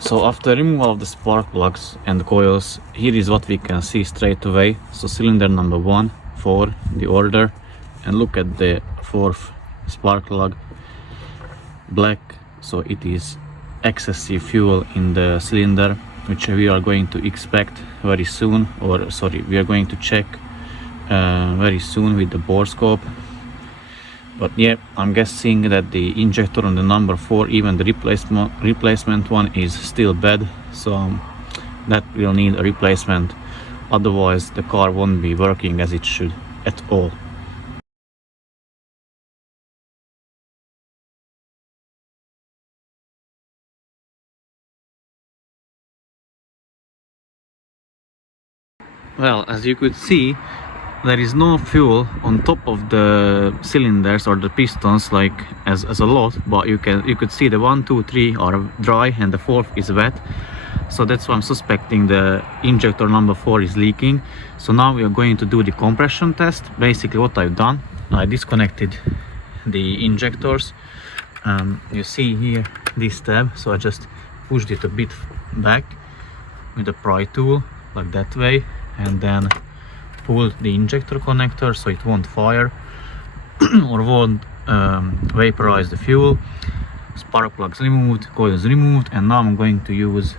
So after removal of the spark plugs and coils, here is what we can see straight away. So cylinder number 1 for the order, and look at the fourth spark plug, black. So it is excessive fuel in the cylinder, which we are going to expect very soon, or sorry, we are going to check very soon with the bore scope. But yeah, I'm guessing that the injector on the number 4, even the replacement one, is still bad, so that will need a replacement. Otherwise the car won't be working as it should at all. Well, as you could see, there is no fuel on top of the cylinders or the pistons like as a lot, but you could see the 1, 2, 3 are dry and the fourth is wet. So that's why I'm suspecting the injector number 4 is leaking. So now we are going to do the compression test. Basically what I've done, I disconnected the injectors. You see here this tab, so I just pushed it a bit back with the pry tool like that way, and then pull the injector connector so it won't fire or won't vaporize the fuel. Spark plugs removed, coils removed, and now I'm going to use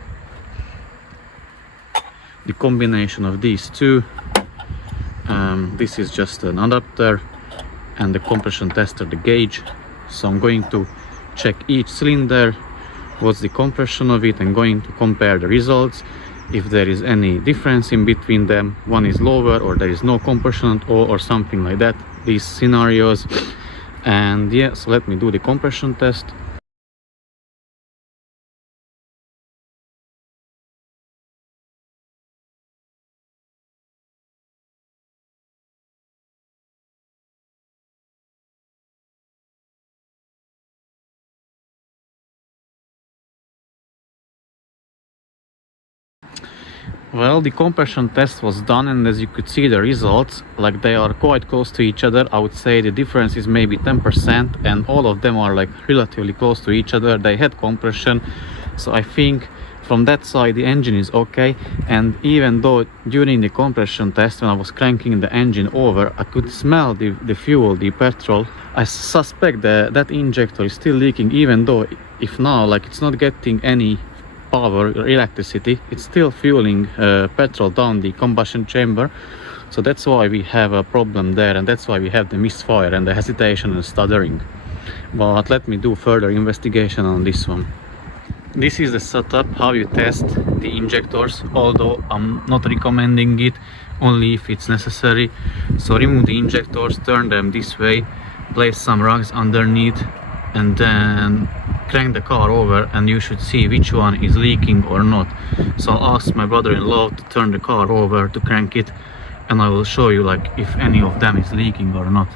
the combination of these two. This is just an adapter and the compression tester, the gauge. So I'm going to check each cylinder, what's the compression of it, and going to compare the results. If there is any difference in between them, one is lower or there is no compression at all or something like that, these scenarios. And yeah, so let me do the compression test. Well, the compression test was done, and as you could see the results, like they are quite close to each other. I would say the difference is maybe 10%, and all of them are like relatively close to each other. They had compression, so I think from that side the engine is okay. And even though during the compression test, when I was cranking the engine over, I could smell the fuel, the petrol. I suspect that injector is still leaking, even though if now like it's not getting any power or electricity, it's still fueling petrol down the combustion chamber. So that's why we have a problem there, and that's why we have the misfire and the hesitation and stuttering. But let me do further investigation on this one. This is the setup, how you test the injectors, although I'm not recommending it, only if it's necessary. So remove the injectors, turn them this way, place some rugs underneath, and then crank the car over, and you should see which one is leaking or not. So I'll ask my brother-in-law to turn the car over to crank it, and I will show you like if any of them is leaking or not.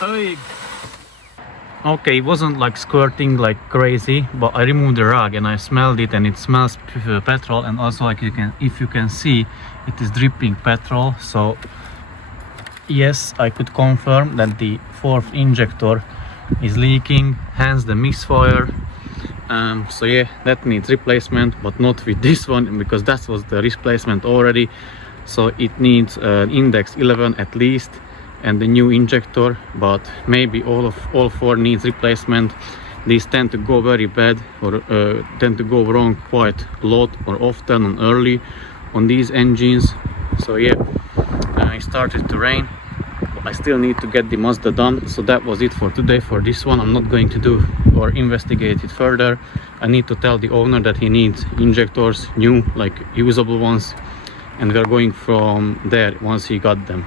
Hey. Okay, it wasn't like squirting like crazy, but I removed the rug and I smelled it, and it smells petrol, and also like if you can see, it is dripping petrol. So yes, I could confirm that the fourth injector is leaking, hence the misfire. So yeah, that needs replacement, but not with this one, because that was the replacement already. So it needs index 11 at least, and the new injector, but maybe all four needs replacement. These tend to go very bad, or tend to go wrong quite a lot or often and early on these engines. So yeah, it started to rain, but I still need to get the Mazda done. So that was it for today for this one. I'm not going to do or investigate it further. I need to tell the owner that he needs injectors, new, like usable ones, and we're going from there once he got them.